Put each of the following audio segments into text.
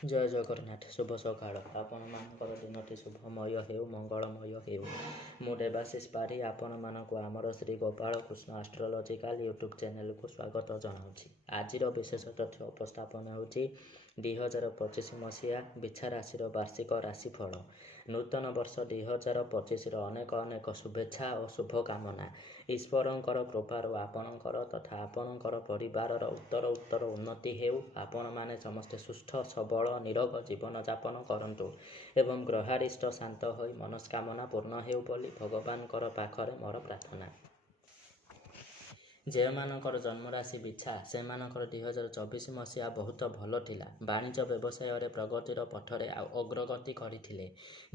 ଜୟ ଜଗନ୍ନାଥ। ଶୁଭ ସକାଳ। ଆପଣମାନଙ୍କର ଦିନଟି ଶୁଭମୟ ହେଉ, ମଙ୍ଗଳମୟ ହେଉ। ମୁଁ ଦେବାଶିଷ ପାଢ଼ୀ ଆପଣମାନଙ୍କୁ ଆମର ଶ୍ରୀ ଗୋପାଳ କୃଷ୍ଣ ଆଷ୍ଟ୍ରୋଲୋଜିକାଲ ୟୁଟ୍ୟୁବ୍ ଚ୍ୟାନେଲକୁ ସ୍ୱାଗତ ଜଣାଉଛି। ଆଜିର ବିଶେଷ ତଥ୍ୟ ଉପସ୍ଥାପନ ହେଉଛି 2025 ମସିହା ବିଛା ରାଶିର ବାର୍ଷିକ ରାଶିଫଳ। ନୂତନ ବର୍ଷ 2025ର ଅନେକ ଶୁଭେଚ୍ଛା ଓ ଶୁଭକାମନା। ଈଶ୍ୱରଙ୍କର କୃପାରୁ ଆପଣଙ୍କର ତଥା ଆପଣଙ୍କର ପରିବାରର ଉତ୍ତର ଉନ୍ନତି ହେଉ। ଆପଣମାନେ ସମସ୍ତେ ସୁସ୍ଥ ସବଳ ନିରୋଗ ଜୀବନଯାପନ କରନ୍ତୁ ଏବଂ ଗ୍ରହାରିଷ୍ଟ ଶାନ୍ତ ହୋଇ ମନସ୍କାମନା ପୂର୍ଣ୍ଣ ହେଉ ବୋଲି ଭଗବାନଙ୍କର ପାଖରେ ମୋର ପ୍ରାର୍ଥନା। ଯେଉଁମାନଙ୍କର ଜନ୍ମରାଶି ବିଛା, ସେମାନଙ୍କର 2024 ମସିହା ବହୁତ ଭଲ ଥିଲା। ବାଣିଜ୍ୟ ବ୍ୟବସାୟରେ ପ୍ରଗତିର ପଥରେ ଅଗ୍ରଗତି କରିଥିଲେ।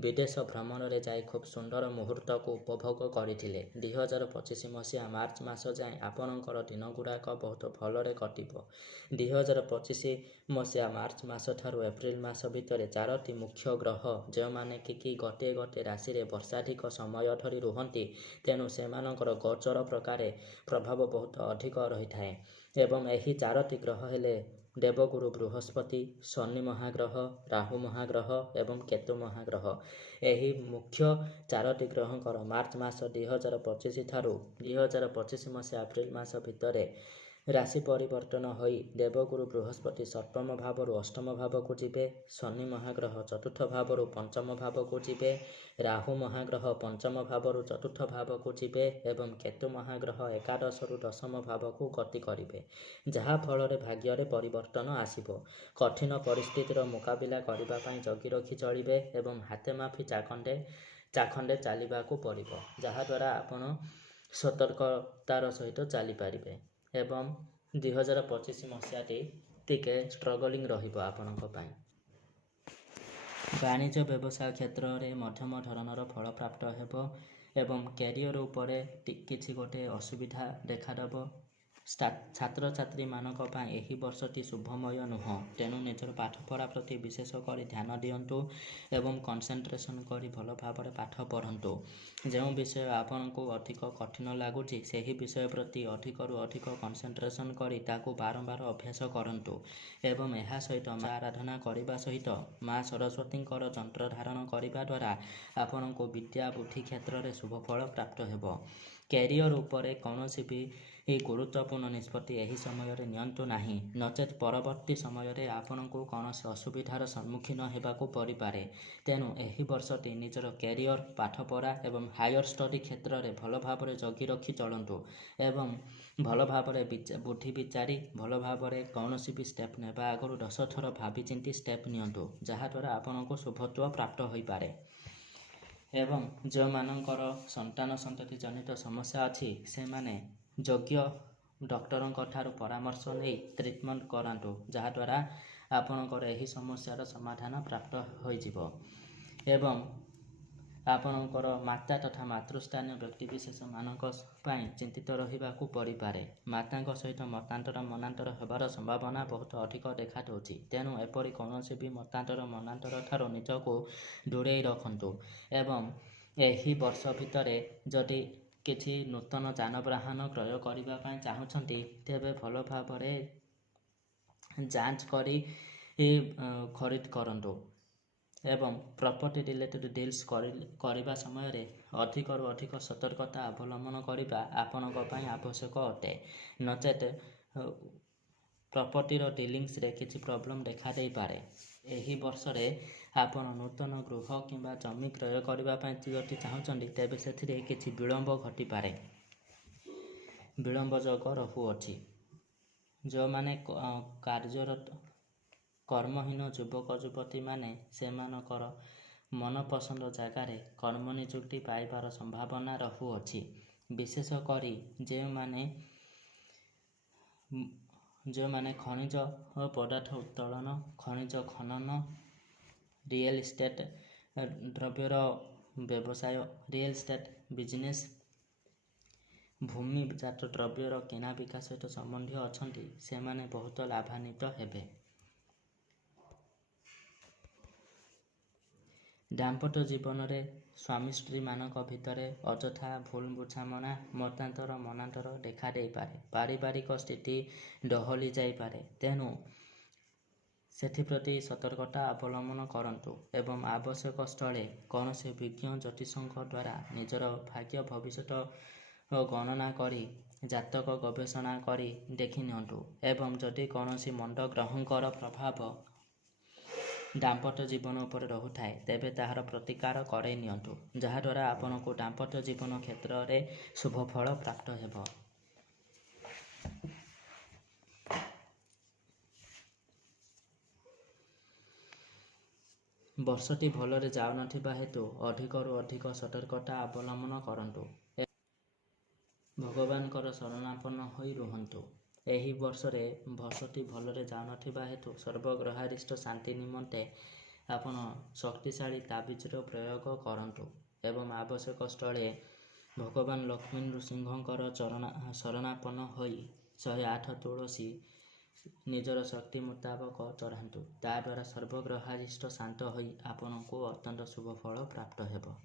ବିଦେଶ ଭ୍ରମଣରେ ଯାଇ ଖୁବ୍ ସୁନ୍ଦର ମୁହୂର୍ତ୍ତକୁ ଉପଭୋଗ କରିଥିଲେ। 2025 ମସିହା ମାର୍ଚ୍ଚ ମାସ ଯାଏଁ ଆପଣଙ୍କର ଦିନଗୁଡ଼ାକ ବହୁତ ଭଲରେ କଟିବ। 2025 ମସିହା ମାର୍ଚ୍ଚ ମାସଠାରୁ ଏପ୍ରିଲ ମାସ ଭିତରେ 4ଟି ମୁଖ୍ୟ ଗ୍ରହ ଯେଉଁମାନେ କି ଗୋଟିଏ ରାଶିରେ ବର୍ଷାଧିକ ସମୟ ଧରି ରୁହନ୍ତି, ତେଣୁ ସେମାନଙ୍କର ଗୋଚର ପ୍ରକାରେ ପ୍ରଭାବ ବହୁତ ଅଧିକ ରହିଥାଏ ଏବଂ ଏହି 4ଟି ଗ୍ରହ ହେଲେ ଦେବଗୁରୁ ବୃହସ୍ପତି, ଶନି ମହାଗ୍ରହ, ରାହୁ ମହାଗ୍ରହ ଏବଂ କେତୁ ମହାଗ୍ରହ। ଏହି ମୁଖ୍ୟ 4ଟି ଗ୍ରହଙ୍କର ମାର୍ଚ୍ଚ ମାସ 2025 ଠାରୁ 2025 ମସିହା ଏପ୍ରିଲ ମାସ ଭିତରେ ରାଶି ପରିବର୍ତ୍ତନ ହୋଇ ଦେବଗୁରୁ ବୃହସ୍ପତି ସପ୍ତମ ଭାବରୁ ଅଷ୍ଟମ ଭାବକୁ ଯିବେ, ଶନି ମହାଗ୍ରହ ଚତୁର୍ଥ ଭାବରୁ ପଞ୍ଚମ ଭାବକୁ ଯିବେ, ରାହୁ ମହାଗ୍ରହ ପଞ୍ଚମ ଭାବରୁ ଚତୁର୍ଥ ଭାବକୁ ଯିବେ ଏବଂ କେତୁ ମହାଗ୍ରହ ଏକାଦଶରୁ ଦଶମ ଭାବକୁ ଗତି କରିବେ, ଯାହା ଫଳରେ ଭାଗ୍ୟରେ ପରିବର୍ତ୍ତନ ଆସିବ। କଠିନ ପରିସ୍ଥିତିର ମୁକାବିଲା କରିବା ପାଇଁ ଜଗି ରଖି ଚଳିବେ ଏବଂ ହାତେ ମାପି ଚାଖଣ୍ଡେ ଚାଲିବାକୁ ପଡ଼ିବ, ଯାହାଦ୍ୱାରା ଆପଣ ସତର୍କତାର ସହିତ ଚାଲିପାରିବେ ଏବଂ 2025 ମସିହାଟି ଟିକେ ଷ୍ଟ୍ରଗଲିଂ ରହିବ ଆପଣଙ୍କ ପାଇଁ। ବାଣିଜ୍ୟ ବ୍ୟବସାୟ କ୍ଷେତ୍ରରେ ମଧ୍ୟମ ଧରଣର ଫଳ ପ୍ରାପ୍ତ ହେବ ଏବଂ କ୍ୟାରିୟର ଉପରେ କିଛି ଗୋଟେ ଅସୁବିଧା ଦେଖାଦେବ। ଛାତ୍ରଛାତ୍ରୀମାନଙ୍କ ପାଇଁ ଏହି ବର୍ଷଟି ଶୁଭମୟ ନୁହଁ, ତେଣୁ ନିଜର ପାଠପଢ଼ା ପ୍ରତି ବିଶେଷ କରି ଧ୍ୟାନ ଦିଅନ୍ତୁ ଏବଂ କନସେନ୍ଟ୍ରେସନ୍ କରି ଭଲ ଭାବରେ ପାଠ ପଢ଼ନ୍ତୁ। ଯେଉଁ ବିଷୟ ଆପଣଙ୍କୁ ଅଧିକ କଠିନ ଲାଗୁଛି, ସେହି ବିଷୟ ପ୍ରତି ଅଧିକରୁ ଅଧିକ କନସେନ୍ଟ୍ରେସନ୍ କରି ତାକୁ ବାରମ୍ବାର ଅଭ୍ୟାସ କରନ୍ତୁ ଏବଂ ଏହା ସହିତ ମା ଆରାଧନା କରିବା ସହିତ ମା ସରସ୍ୱତୀଙ୍କର ଯନ୍ତ୍ର ଧାରଣ କରିବା ଦ୍ୱାରା ଆପଣଙ୍କୁ ବିଦ୍ୟା ବୁଦ୍ଧି କ୍ଷେତ୍ରରେ ଶୁଭଫଳ ପ୍ରାପ୍ତ ହେବ। କ୍ୟାରିୟର ଉପରେ କୌଣସି ବି ଗୁରୁତ୍ୱପୂର୍ଣ୍ଣ ନିଷ୍ପତ୍ତି ଏହି ସମୟରେ ନିଅନ୍ତୁ ନାହିଁ, ନଚେତ୍ ପରବର୍ତ୍ତୀ ସମୟରେ ଆପଣଙ୍କୁ କୌଣସି ଅସୁବିଧାର ସମ୍ମୁଖୀନ ହେବାକୁ ପଡ଼ିପାରେ। ତେଣୁ ଏହି ବର୍ଷଟି ନିଜର କ୍ୟାରିୟର, ପାଠପଢ଼ା ଏବଂ ହାୟର ଷ୍ଟଡି କ୍ଷେତ୍ରରେ ଭଲ ଭାବରେ ଜଗି ରଖି ଚଳନ୍ତୁ ଏବଂ ଭଲ ଭାବରେ ବୁଦ୍ଧି ବିଚାରି ଭଲ ଭାବରେ କୌଣସି ବି ଷ୍ଟେପ୍ ନେବା ଆଗରୁ 10 ଥର ଭାବିଚିନ୍ତି ଷ୍ଟେପ୍ ନିଅନ୍ତୁ, ଯାହାଦ୍ୱାରା ଆପଣଙ୍କୁ ଶୁଭତ୍ୱ ପ୍ରାପ୍ତ ହୋଇପାରେ। ଏବଂ ଯେଉଁମାନଙ୍କର ସନ୍ତାନ ସନ୍ତତି ଜନିତ ସମସ୍ୟା ଅଛି, ସେମାନେ ଯୋଗ୍ୟ ଡକ୍ଟରଙ୍କ ଠାରୁ ପରାମର୍ଶ ନେଇ ଟ୍ରିଟମେଣ୍ଟ କରାନ୍ତୁ, ଯାହାଦ୍ୱାରା ଆପଣଙ୍କର ଏହି ସମସ୍ୟାର ସମାଧାନ ପ୍ରାପ୍ତ ହୋଇଯିବ ଏବଂ ଆପଣଙ୍କର ମାତା ତଥା ମାତୃସ୍ଥାନୀୟ ବ୍ୟକ୍ତିବିଶେଷମାନଙ୍କ ପାଇଁ ଚିନ୍ତିତ ରହିବାକୁ ପଡ଼ିପାରେ। ମାତାଙ୍କ ସହିତ ମତାନ୍ତର ହେବାର ସମ୍ଭାବନା ବହୁତ ଅଧିକ ଦେଖାଦେଉଛି, ତେଣୁ ଏପରି କୌଣସି ବି ମତାନ୍ତର ଠାରୁ ନିଜକୁ ଦୂରେଇ ରଖନ୍ତୁ ଏବଂ ଏହି ବର୍ଷ ଭିତରେ ଯଦି କିଛି ନୂତନ ଯାନବାହନ କ୍ରୟ କରିବା ପାଇଁ ଚାହୁଁଛନ୍ତି, ତେବେ ଭଲ ଭାବରେ ଯାଞ୍ଚ କରି ଖରିଦ କରନ୍ତୁ ଏବଂ ପ୍ରପର୍ଟି ରିଲେଟେଡ୍ ଡିଲ୍ସ କରିବା ସମୟରେ ଅଧିକରୁ ଅଧିକ ସତର୍କତା ଅବଲମ୍ବନ କରିବା ଆପଣଙ୍କ ପାଇଁ ଆବଶ୍ୟକ ଅଟେ, ନଚେତ୍ ପ୍ରପର୍ଟିର ଡିଲିଂସରେ କିଛି ପ୍ରୋବ୍ଲେମ୍ ଦେଖାଦେଇପାରେ। ଏହି ବର୍ଷରେ ଆପଣ ନୂତନ ଗୃହ କିମ୍ବା ଜମି କ୍ରୟ କରିବା ପାଇଁ ଯଦି ଚାହୁଁଛନ୍ତି, ତେବେ ସେଥିରେ କିଛି ବିଳମ୍ବ ଘଟିପାରେ। ବିଳମ୍ବ ଯୋଗ ରହୁଅଛି। ଯେଉଁମାନେ କର୍ମହୀନ ଯୁବକ ଯୁବତୀମାନେ ସେମାନଙ୍କର ମନପସନ୍ଦ ଜାଗାରେ କର୍ମ ନିଯୁକ୍ତି ପାଇବାର ସମ୍ଭାବନା ରହୁଅଛି। ବିଶେଷ କରି ଯେଉଁମାନେ ଖଣିଜ ପଦାର୍ଥ ଉତ୍ତୋଳନ, ଖଣିଜ ଖନନ, ରିଏଲ୍ ଇଷ୍ଟେଟ୍ ଦ୍ରବ୍ୟର ବ୍ୟବସାୟ, ରିଏଲ୍ ଇଷ୍ଟେଟ୍ ବିଜନେସ୍, ଭୂମିଜାତ ଦ୍ରବ୍ୟର କିଣା ବିକା ସହିତ ସମ୍ବନ୍ଧୀୟ ଅଛନ୍ତି, ସେମାନେ ବହୁତ ଲାଭାନ୍ୱିତ ହେବେ। ଦାମ୍ପତ୍ୟ ଜୀବନରେ ସ୍ୱାମୀ ସ୍ତ୍ରୀମାନଙ୍କ ଭିତରେ ଅଯଥା ଭୁଲ ବୁଝାମଣା, ମନାନ୍ତର ଦେଖାଦେଇପାରେ। ପାରିବାରିକ ସ୍ଥିତି ଦୋହଲି ଯାଇପାରେ, ତେଣୁ ସେଥିପ୍ରତି ସତର୍କତା ଅବଲମ୍ବନ କରନ୍ତୁ ଏବଂ ଆବଶ୍ୟକ ସ୍ଥଳେ କୌଣସି ବିଜ୍ଞ ଜ୍ୟୋତିଷଙ୍କ ଦ୍ୱାରା ନିଜର ଭାଗ୍ୟ ଭବିଷ୍ୟତ ଗଣନା କରି ଜାତକ ଗବେଷଣା କରି ଦେଖି ନିଅନ୍ତୁ ଏବଂ ଯଦି କୌଣସି ମନ୍ଦ ଗ୍ରହଙ୍କର ପ୍ରଭାବ ଦାମ୍ପତ୍ୟ ଜୀବନ ଉପରେ ରହୁଥାଏ ତେବେ ତାହାର ପ୍ରତିକାର କରାଇ ନିଅନ୍ତୁ, ଯାହାଦ୍ୱାରା ଆପଣଙ୍କୁ ଦାମ୍ପତ୍ୟ ଜୀବନ କ୍ଷେତ୍ରରେ ଶୁଭ ଫଳ ପ୍ରାପ୍ତ ହେବ। ବର୍ଷଟି ଭଲରେ ଯାଉନଥିବା ହେତୁ ଅଧିକରୁ ଅଧିକ ସତର୍କତା ଅବଲମ୍ବନ କରନ୍ତୁ। ଭଗବାନଙ୍କର ଶରଣାପନ୍ନ ହୋଇ ରୁହନ୍ତୁ। ଏହି ବର୍ଷରେ ବର୍ଷଟି ଭଲରେ ଯାଉନଥିବା ହେତୁ ସର୍ବଗ୍ରହାରିଷ୍ଟ ଶାନ୍ତି ନିମନ୍ତେ ଆପଣ ଶକ୍ତିଶାଳୀ ତାବିଜର ପ୍ରୟୋଗ କରନ୍ତୁ ଏବଂ ଆବଶ୍ୟକ ସ୍ଥଳେ ଭଗବାନ ଲକ୍ଷ୍ମୀ ନୃସିଂହଙ୍କର ଶରଣାପନ୍ନ ହୋଇ 108 ତୁଳସୀ ନିଜର ଶକ୍ତି ମୁତାବକ ଚଢ଼ାନ୍ତୁ। ତାଦ୍ୱାରା ସର୍ବଗ୍ରହାରିଷ୍ଟ ଶାନ୍ତ ହୋଇ ଆପଣଙ୍କୁ ଅତ୍ୟନ୍ତ ଶୁଭ ଫଳ ପ୍ରାପ୍ତ ହେବ।